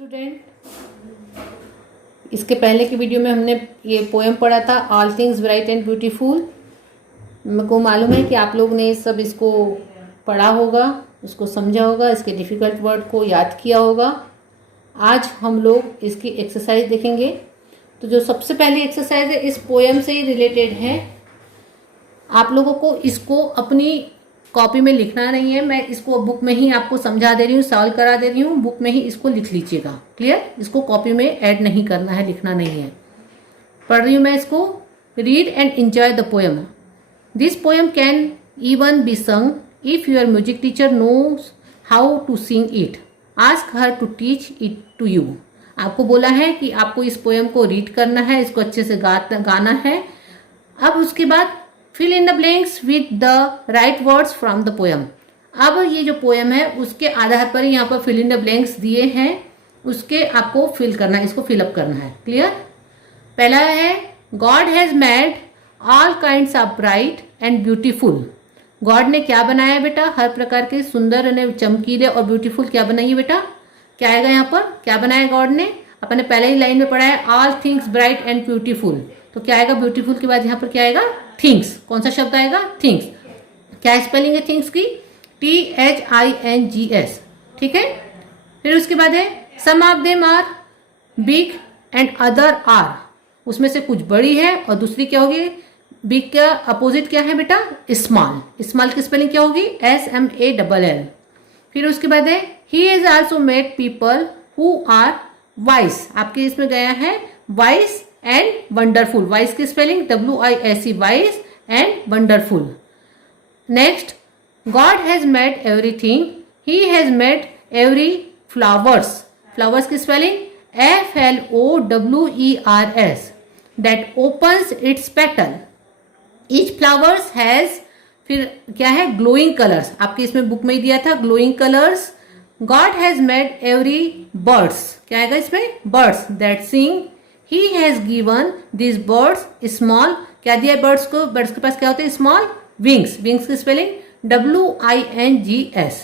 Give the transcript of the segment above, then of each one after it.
Student, इसके पहले की वीडियो में हमने ये पोएम पढ़ा था all things bright and beautiful. मेरे को मालूम है कि आप लोग ने सब इसको पढ़ा होगा, उसको समझा होगा, इसके डिफ़िकल्ट वर्ड को याद किया होगा। आज हम लोग इसकी एक्सरसाइज देखेंगे। तो जो सबसे पहली एक्सरसाइज है इस पोएम से ही रिलेटेड है। आप लोगों को इसको अपनी कॉपी में लिखना नहीं है, मैं इसको बुक में ही आपको समझा दे रही हूँ, सॉल्व करा दे रही हूँ। बुक में ही इसको लिख लीजिएगा। क्लियर? इसको कॉपी में ऐड नहीं करना है, लिखना नहीं है। पढ़ रही हूँ मैं इसको। Read and enjoy the poem. This poem can even be sung if your music teacher knows how to sing it. Ask her to teach it to you. आपको बोला है कि आपको इस पोएम को रीड करना है, इसको अच्छे से गाना है। अब उसके बाद fill in the blanks with the right words from the poem. अब ये जो पोएम है उसके आधार पर यहाँ पर फिल इन द ब्लैंक्स दिए हैं, उसके आपको फिल करना है, इसको फिलअप करना है। क्लियर? पहला है God has made all kinds of bright and beautiful. God ने क्या बनाया है बेटा? हर प्रकार के सुंदर ने चमकीले और ब्यूटीफुल क्या बनाई है बेटा? क्या आएगा यहाँ पर? क्या बनाया गॉड ने? अपने पहले ही लाइन में पढ़ा है all things bright and beautiful. तो क्या आएगा? ब्यूटीफुल के बाद यहाँ पर क्या आएगा? थिंग्स। कौन सा शब्द आएगा? थिंग्स। क्या स्पेलिंग है थिंग्स की? THINGS। ठीक है। फिर उसके बाद है some of them are big and other are. उसमें से कुछ बड़ी है और दूसरी क्या होगी? बिग का अपोजिट क्या है बेटा? स्मॉल। स्मॉल की स्पेलिंग क्या होगी? SMALL। फिर उसके बाद है he has also made people who are wise. आपके इसमें गया है वाइस एंड वंडरफुल। वाइस की spelling WISE, wise and wonderful. Next God has made everything. He has made every flowers. Flowers की spelling FLOWERS that opens its petal. Each flowers has, फिर क्या है? Glowing colours. आपके इसमें book में ही दिया था glowing colours. God has made every birds. क्या आएगा इसमें? Birds that Singh. He has given these birds small, क्या दिया है बर्ड्स को? बर्ड्स के पास क्या होते हैं? Small wings. विंग्स की स्पेलिंग WINGS।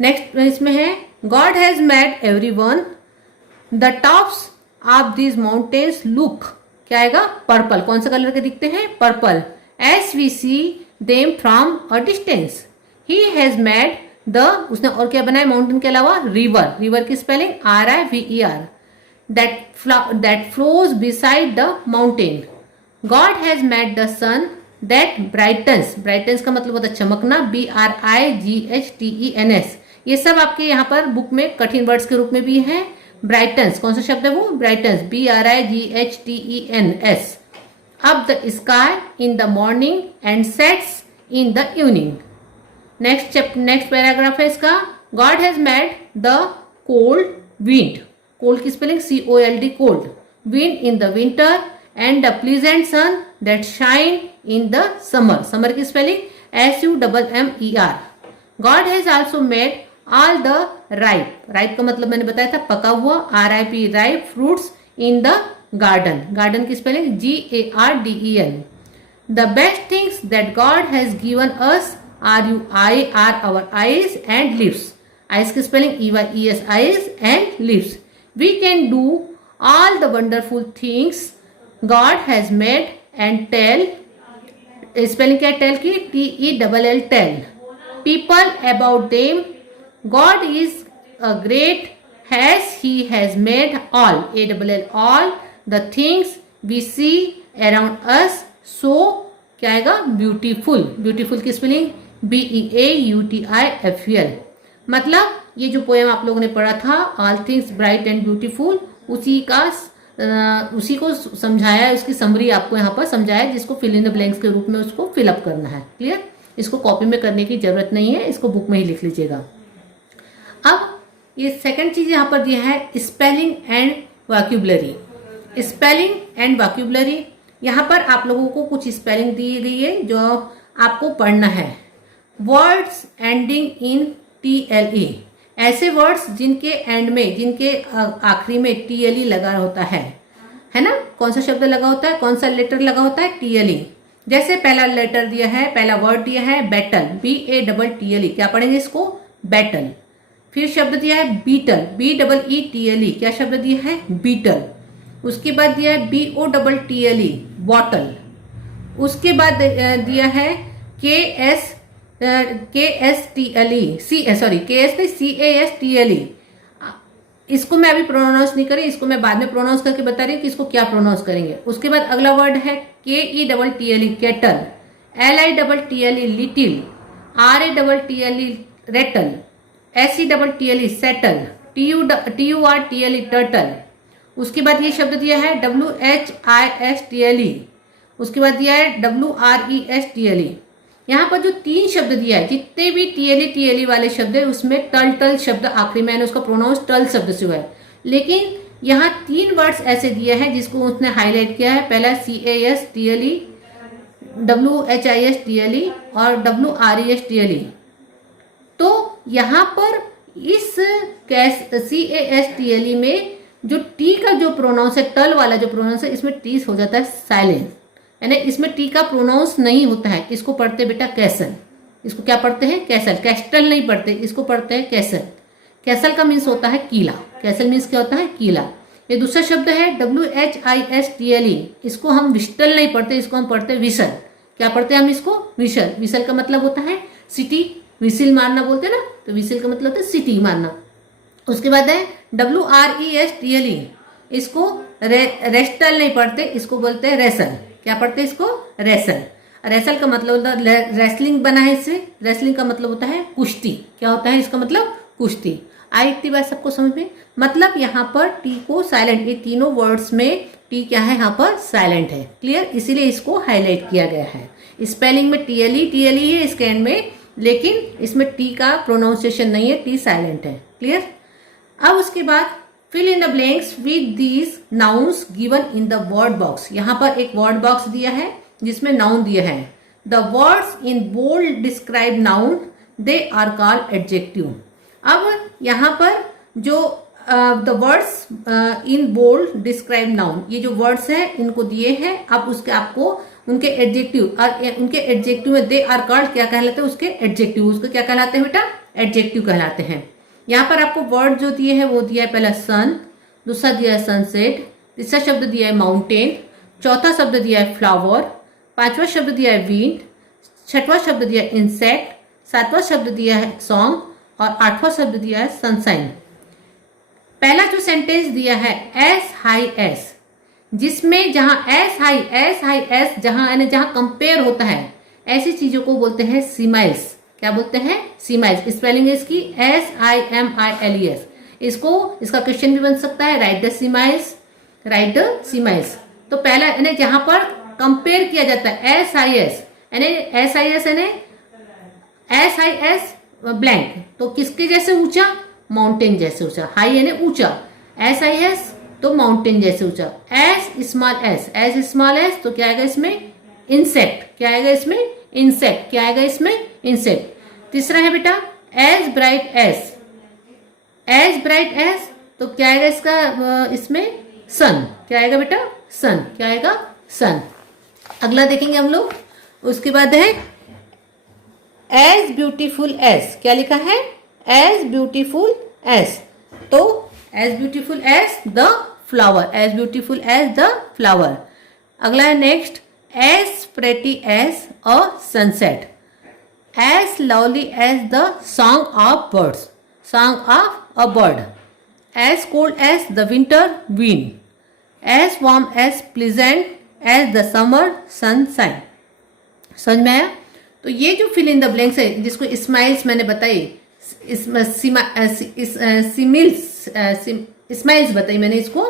नेक्स्ट इसमें है God has made everyone the tops of this mountains look. क्या आएगा? पर्पल। कौन सा कलर के दिखते हैं? Purple. as we see them from a distance। he has made the, उसने और क्या बनाया माउंटेन के अलावा? रिवर। रिवर की spelling RIVER that flows beside the mountain। God has made the sun that brightens। brightens का मतलब होता है चमकना, BRIGHTENS। ये सब आपके यहाँ पर बुक में कठिन वर्ड्स के रूप में भी है। brightens कौन सा शब्द है वो? brightens, BRIGHTENS। up the sky in the morning and sets in the evening। Next paragraph है इसका। God has made the cold wind। Cold की spelling COLD, cold. Wind in the winter and the pleasant sun that shine in the summer. Summer की spelling SUMMER। God has also made all the ripe. Ripe का मतलब मैंने बताया था पका हुआ, RIP, ripe fruits in the garden. Garden की spelling GARDEN। The best things that God has given us are our eyes and lips. Eyes की spelling EYES, eyes and lips. We can do all the wonderful things God has made and tell, spelling क्या tell की? TELL, tell people about them। God is a great as He has made all, ALL, all the things we see around us so क्या आएगा? beautiful। beautiful की spelling BEAUTIFUL। मतलब ये जो poem आप लोगों ने पढ़ा था all things bright and beautiful, उसी को समझाया है, उसकी समरी आपको यहाँ पर समझाया, जिसको फिल इन द ब्लैंक्स के रूप में उसको फिलअप करना है। क्लियर? इसको कॉपी में करने की जरूरत नहीं है, इसको बुक में ही लिख लीजिएगा। अब ये सेकंड चीज यहाँ पर दिया है spelling and vocabulary. Spelling and vocabulary, यहाँ पर आप लोगों को कुछ स्पेलिंग दी गई है जो आपको पढ़ना है। वर्ड्स एंडिंग इन TLE, ऐसे वर्ड्स जिनके एंड में, जिनके आखिरी में TLE लगा होता है ना? कौन सा शब्द लगा होता है? कौन सा लेटर लगा होता है? TLE। जैसे पहला लेटर दिया है, पहला वर्ड दिया है बैटल, BATTLE। क्या पढ़ेंगे इसको? बैटल। फिर शब्द दिया है बीटल, BEETLE, क्या शब्द दिया है? बीटल। उसके बाद दिया है BOTTLE, बॉटल। उसके बाद दिया है CASTLE। इसको मैं अभी प्रोनाउंस नहीं करी, इसको मैं बाद में प्रोनाउंस करके बता रही हूँ कि इसको क्या प्रोनाउंस करेंगे। उसके बाद अगला वर्ड है KETTLE, kettle, LITTLE, little, RATTLE, Ratle, SETTLE, settle, TURTLE, turtle. उसके बाद ये शब्द दिया है WHISTLE। उसके बाद दिया है WRESTLE। यहाँ पर जो 3 शब्द दिया है, जितने भी TLE वाले शब्द है उसमें टल शब्द आखिरी में, उसका प्रोनाउंस टल शब्द से हुआ है। लेकिन यहाँ 3 वर्ड्स ऐसे दिए हैं जिसको उसने हाईलाइट किया है। पहला CASTLE, WHISTLE और WRESTLE। तो यहाँ पर इस CASTLE में जो टी का जो प्रोनाउंस है, टल वाला जो प्रोनाउंस है, इसमें टी हो जाता है साइलेंस, यानी इसमें टी का प्रोनाउंस नहीं होता है। इसको पढ़ते बेटा कैसल। इसको क्या पढ़ते हैं? कैसल। कैस्टल नहीं पढ़ते, इसको पढ़ते हैं कैसल। कैसल का मीन्स होता है कीला। कैसल मीन्स क्या होता है? कीला। ये दूसरा शब्द है WHISTLE। इसको हम विस्टल नहीं पढ़ते, इसको हम पढ़ते हैं विसल। क्या पढ़ते हैं हम इसको? विसल। विसल का मतलब होता है सिटी, विसिल मारना बोलते हैं ना, तो विसिल का मतलब होता है सिटी मारना। उसके बाद है WRESTLE। इसको रेस्टल नहीं पढ़ते, इसको बोलते हैं रेसल। क्या पढ़ते हैं इसको? रेसल। रेसल का मतलब होता है रेसलिंग बना है इससे। रेसलिंग का मतलब होता है कुश्ती। क्या होता है इसका मतलब? कुश्ती। आई इतनी बात सबको समझ में? मतलब यहाँ पर टी को साइलेंट, ये तीनों वर्ड्स में टी क्या है? यहाँ पर साइलेंट है। क्लियर? इसीलिए इसको हाईलाइट किया गया है। स्पेलिंग में TLE है इसके एंड में, लेकिन इसमें टी का प्रोनाउंसिएशन नहीं है, टी साइलेंट है। क्लियर? अब उसके बाद fill in the blanks with these nouns given in the word box. यहाँ पर एक वर्ड बॉक्स दिया है जिसमें नाउन दिया है। The words in bold describe noun, they are called adjective. अब यहाँ पर जो the words in bold describe noun, ये जो वर्ड्स हैं इनको दिए हैं। अब उसके आपको उनके एडजेक्टिव, और उनके एडजेक्टिव में दे आर कॉल्ड क्या कहलाते हैं? उसके एडजेक्टिव। उसको क्या कहलाते हैं बेटा? एडजेक्टिव कहलाते हैं। यहाँ पर आपको वर्ड जो दिए हैं वो दिया है पहला सन, दूसरा दिया है सनसेट, तीसरा शब्द दिया है माउंटेन, चौथा शब्द दिया है फ्लावर, पांचवा शब्द दिया है विंड, छठवां शब्द दिया है इंसेक्ट, सातवां शब्द दिया है सॉन्ग और आठवां शब्द दिया है सनशाइन। पहला जो सेंटेंस दिया है एस हाई एस, जिसमें जहां एस हाई एस जहां कंपेयर होता है, ऐसी चीजों को बोलते हैं सीमाइल्स। क्या बोलते हैं? सीमाइल्स। स्पेलिंग है इसकी SIMILES। इसका क्वेश्चन भी बन सकता है, right the similes, right the similes. तो पहला यानी जहां पर कंपेयर किया जाता है SIS, यानी SIS ब्लैंक, तो किसके जैसे ऊंचा? माउंटेन जैसे ऊंचा। हाई यानी ऊंचा, SIS तो माउंटेन जैसे ऊंचा। एस स्मॉल एस तो क्या आएगा इसमें? इंसेक्ट। क्या आएगा इसमें? इंसेक्ट। क्या आएगा इसमें? इंसेक्ट। तीसरा है बेटा एज ब्राइट एस तो क्या आएगा इसका इसमें? सन। क्या आएगा बेटा? सन। क्या आएगा? सन। अगला देखेंगे हम लोग। उसके बाद है एज ब्यूटीफुल एज। क्या लिखा है? एज ब्यूटीफुल एज, तो as beautiful as the flower, as beautiful as the flower. अगला है next as pretty as a sunset, as lovely as the song of birds, song of a bird, as cold as the winter wind, as warm as pleasant as the summer sunshine. समझ में आया? तो ये जो fill in the blanks है, जिसको smiles मैंने बताई, स्माइल्स बताई मैंने इसको,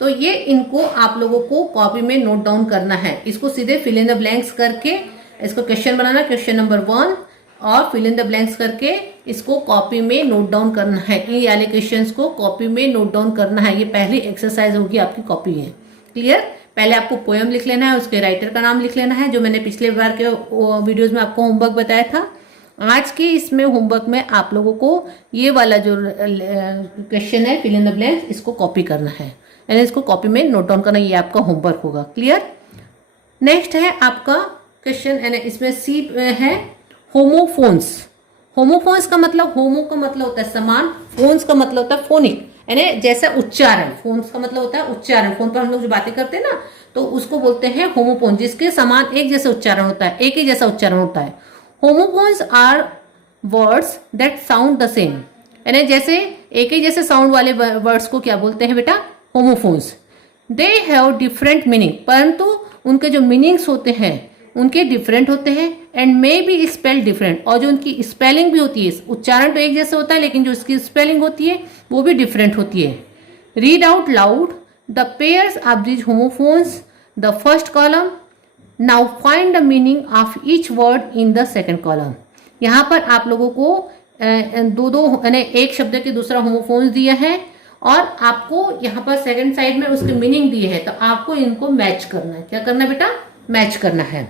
तो ये इनको आप लोगों को कॉपी में नोट डाउन करना है। इसको सीधे फिल इन द ब्लैंक्स करके इसको क्वेश्चन बनाना, क्वेश्चन नंबर 1, और फिल इन द ब्लैंक्स करके इसको कॉपी में नोट डाउन करना है। ये वाले क्वेश्चंस को कॉपी में नोट डाउन करना है। ये पहली एक्सरसाइज होगी आपकी कॉपी में। क्लियर? पहले आपको पोएम लिख लेना है, उसके राइटर का नाम लिख लेना है, जो मैंने पिछले बार के वीडियोज में आपको होमवर्क बताया था। आज के इसमें होमवर्क में आप लोगों को ये वाला जो क्वेश्चन है फिल इन द ब्लैंक्स, इसको कॉपी करना है, यानी इसको कॉपी में नोट डाउन करना। ये आपका होमवर्क होगा। क्लियर? नेक्स्ट है आपका क्वेश्चन, यानी इसमें सी है होमोफोन्स। होमोफोन्स का मतलब, होमो का मतलब होता है समान, फोन्स का मतलब होता है फोनिक, यानी जैसा उच्चारण। फोन्स का मतलब होता है उच्चारण, फोन पर हम लोग जो बातें करते हैं ना, तो उसको बोलते हैं होमोफोन, जिसके समान एक जैसा उच्चारण होता है, एक ही जैसा उच्चारण होता है। Homophones are words that sound the same, यानी जैसे एक ही जैसे साउंड वाले वर्ड्स को क्या बोलते हैं बेटा, homophones. They have different meaning, परंतु उनके जो मीनिंग्स होते हैं उनके डिफरेंट होते हैं, and may be spell different, और जो उनकी स्पेलिंग भी होती है, उच्चारण तो एक जैसा होता है लेकिन जो इसकी स्पेलिंग होती है वो भी डिफरेंट होती है। Read out loud the pairs of this homophones, the first column, now find the meaning of each word in the second column. यहाँ पर आप लोगों को दो दो यानी एक शब्द के दूसरा होमोफोन्स दिया है, और आपको यहाँ पर सेकंड साइड में उसके मीनिंग दिए है, तो आपको इनको मैच करना है। क्या करना है बेटा, मैच करना है।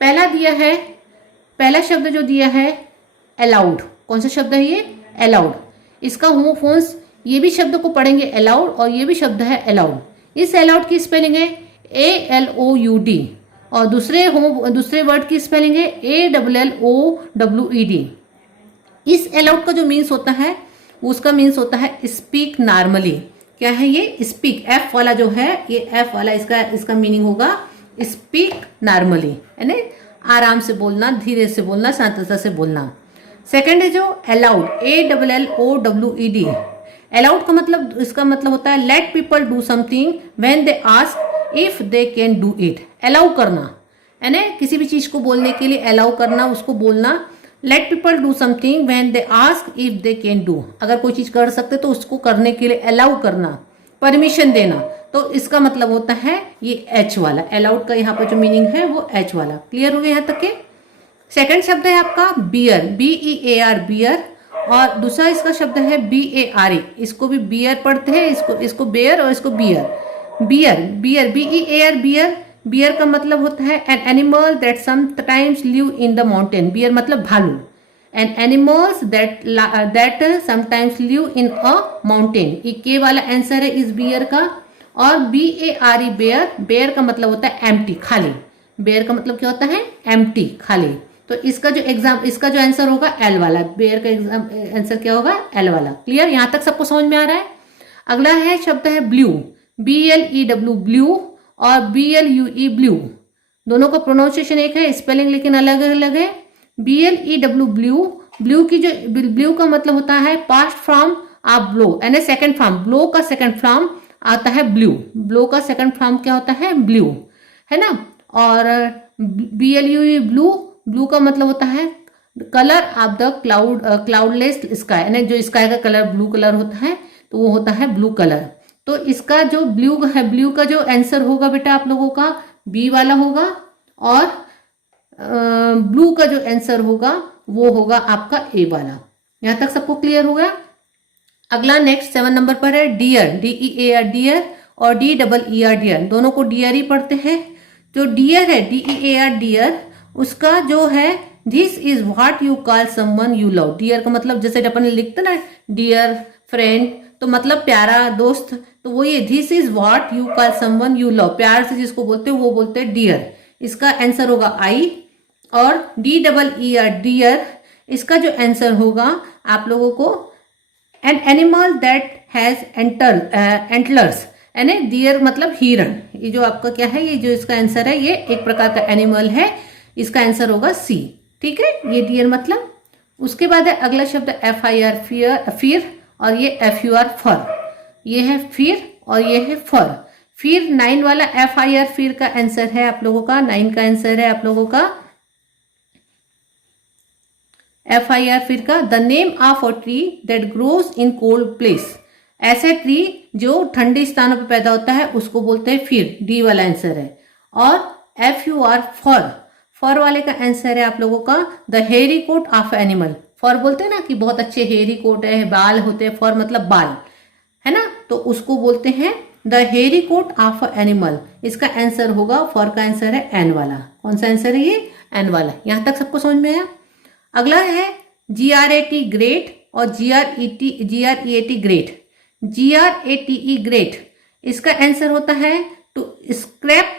पहला दिया है, पहला शब्द जो दिया है अलाउड, कौन सा शब्द है ये, अलाउड। इसका होमोफोन्स, ये भी शब्द को पढ़ेंगे अलाउड, और ये भी शब्द है अलाउड। इस अलाउड की स्पेलिंग है ALOUD, और दूसरे वर्ड की स्पेलिंग है ALLOWED। इस अलाउड का जो मीन्स होता है उसका मीन्स होता है स्पीक नॉर्मली। क्या है ये, स्पीक, एफ वाला जो है ये एफ वाला, इसका मीनिंग होगा स्पीक नॉर्मली, यानी आराम से बोलना, धीरे से बोलना, शांतता से बोलना। सेकंड है जो अलाउड, ALLOWED। अलाउड का मतलब, इसका मतलब होता है let people do something when they ask if they can do it. Allow करना, यानी किसी भी चीज को बोलने के लिए अलाउ करना, उसको बोलना। Let people do something when they ask if they can do, अगर कोई चीज कर सकते तो उसको करने के लिए अलाउ करना, परमिशन देना, तो इसका मतलब होता है ये एच वाला। अलाउड का यहाँ पर जो मीनिंग है वो एच वाला। क्लियर हो गया यहाँ तक के। सेकंड शब्द है आपका बियर, BEAR, बियर, और दूसरा इसका शब्द है BARE, इसको भी बियर पढ़ते हैं, इसको बेयर और इसको बियर। बियर, बियर, BEAR, बियर। बियर का मतलब होता है an animal that sometimes live in the mountain. Bear मतलब भालू। An animals that sometimes live in a mountain, ये के वाला आंसर है इस बियर का। और BARE, बेयर, बेयर का मतलब होता है एम्प्टी, खाली। बेयर का मतलब क्या होता है, एम्प्टी, खाली। तो इसका जो आंसर होगा एल वाला, बेयर का आंसर क्या होगा, एल वाला। क्लियर, यहां तक सबको समझ में आ रहा है। अगला है शब्द है ब्लू, BLEW, ब्लू, और BLUE, ब्लू। दोनों का प्रोनाउंसिएशन एक है, स्पेलिंग लेकिन अलग अलग है। BLEW, blue. ब्लू की जो, ब्लू का मतलब होता है पास्ट फॉर्म ऑफ ब्लो, यानी सेकंड फॉर्म, ब्लो का सेकंड फॉर्म आता है ब्लू। ब्लो का सेकंड फॉर्म क्या होता है, ब्लू, है ना। और BLUE, ब्लू, ब्लू का मतलब होता है colour of the cloudless sky, यानी जो स्काई का कलर ब्लू कलर होता है तो वो होता है ब्लू कलर। तो इसका जो ब्लू है, ब्लू का जो आंसर होगा बेटा आप लोगों का बी वाला होगा, और ब्लू का जो आंसर होगा वो होगा आपका ए वाला। यहां तक सबको क्लियर हो गया। अगला नेक्स्ट 7 नंबर पर है डियर, DEAR, डियर, और DEER, डियर। दोनों को डियर ही पढ़ते हैं। जो डियर है, DEAR, डियर, उसका जो है this is what you call someone you love. Dear का मतलब जैसे अपन लिखते ना डियर फ्रेंड, तो मतलब प्यारा दोस्त, तो वो ये this is what you call someone you love, प्यार से जिसको बोलते हो वो बोलते हैं डियर। इसका आंसर होगा आई। और DEER, डियर, इसका जो आंसर होगा आप लोगों को N animal that has antlers, यानी डियर मतलब हिरण। ये जो आपका क्या है, ये जो इसका आंसर है ये एक प्रकार का एनिमल है, इसका आंसर होगा सी। ठीक है, ये डियर मतलब। उसके बाद है अगला शब्द FIR, फिर, और ये FUR, फर। ये है फिर और ये है फर। फिर 9 वाला FIR, फिर का आंसर है आप लोगों का, 9 का आंसर है आप लोगों का FIR, फिर का the name of a tree that grows in cold place. ऐसे ट्री जो ठंडे स्थानों पर पैदा होता है उसको बोलते हैं फिर, डी वाला आंसर है। और FUR, फर, फर वाले का आंसर है आप लोगों का the hairy coat of animal. Fur बोलते हैं ना कि बहुत अच्छे हेयरी कोट है, बाल होते हैं, फर मतलब बाल, है ना, तो उसको बोलते हैं the hairy coat of animal. इसका आंसर होगा, फर का आंसर है एन वाला। कौन सा आंसर है ये, एन वाला। यहां तक सबको समझ में आया। अगला है GRAT, ग्रेट, और GREAT, ग्रेट। GRATE, ग्रेट, इसका आंसर होता है टू स्क्रैप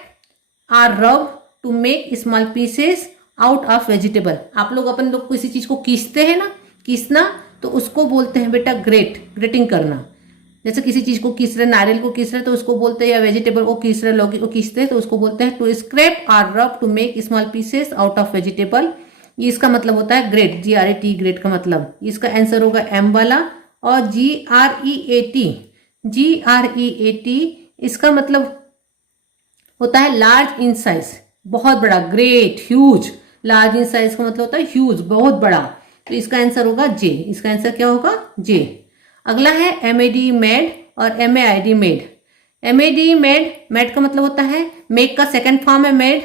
और rub to make small pieces out of vegetable. आप लोग अपन लोग किसी चीज को कीसते हैं ना, कीसना, तो उसको बोलते हैं बेटा ग्रेटिंग करना। जैसे किसी चीज को कीस रहे, नारियल को कीस रहे तो उसको बोलते हैं, या वेजिटेबल को कीस रहे, लौकी को कीसते हैं तो उसको बोलते हैं टू स्क्रैप और rub to make small pieces out of vegetable. ये इसका मतलब होता है ग्रेट, GRAT, ग्रेट का मतलब। इसका आंसर होगा एम वाला। और GREAT इसका मतलब होता है लार्ज इन साइज, बहुत बड़ा, great, huge. Large in size का मतलब होता है ह्यूज, बहुत बड़ा। तो इसका आंसर होगा जे। इसका आंसर क्या होगा? जे। अगला है MAD मेड और MAID मेड। MAD मेड का मतलब होता है मेक का सेकंड फॉर्म है मेड।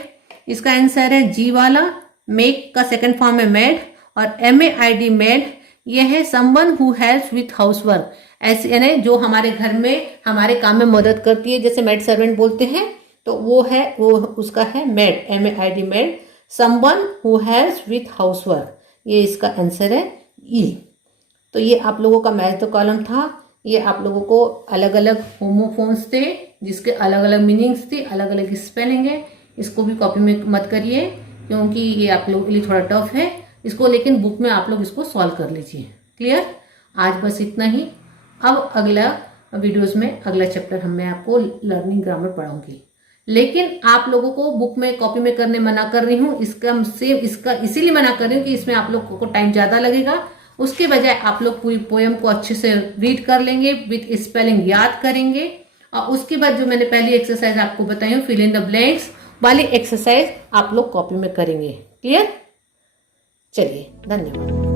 इसका आंसर है जी वाला, मेक का सेकंड फॉर्म है मेड। और MAID मेड ये है someone who helps with housework, ऐसे यानी जो हमारे घर में हमारे काम में मदद करती है, जैसे मेड सर्वेंट बोलते हैं, तो वो उसका है made, MAID made, someone who helps with housework. ये इसका आंसर है ई। तो ये आप लोगों का मैच द कॉलम था। ये आप लोगों को अलग अलग होमोफोन्स थे जिसके अलग अलग मीनिंग्स थे, अलग अलग स्पेलिंग है। इसको भी कॉपी में मत करिए क्योंकि ये आप लोगों के लिए थोड़ा टफ है इसको, लेकिन बुक में आप लोग इसको सॉल्व कर लीजिए। क्लियर? आज बस इतना ही। अब अगला वीडियोस में अगला चैप्टर मैं आपको लर्निंग ग्रामर पढ़ाऊंगी, लेकिन आप लोगों को बुक में कॉपी में करने मना कर रही हूँ। इसका इसीलिए मना कर रही हूँ कि इसमें आप लोगों को टाइम ज्यादा लगेगा। उसके बजाय आप लोग पूरी पोयम को अच्छे से रीड कर लेंगे, विथ स्पेलिंग याद करेंगे, और उसके बाद जो मैंने पहली एक्सरसाइज आपको बताई फिल इन द ब्लैंक्स वाली एक्सरसाइज आप लोग कॉपी में करेंगे। क्लियर? चलिए, धन्यवाद।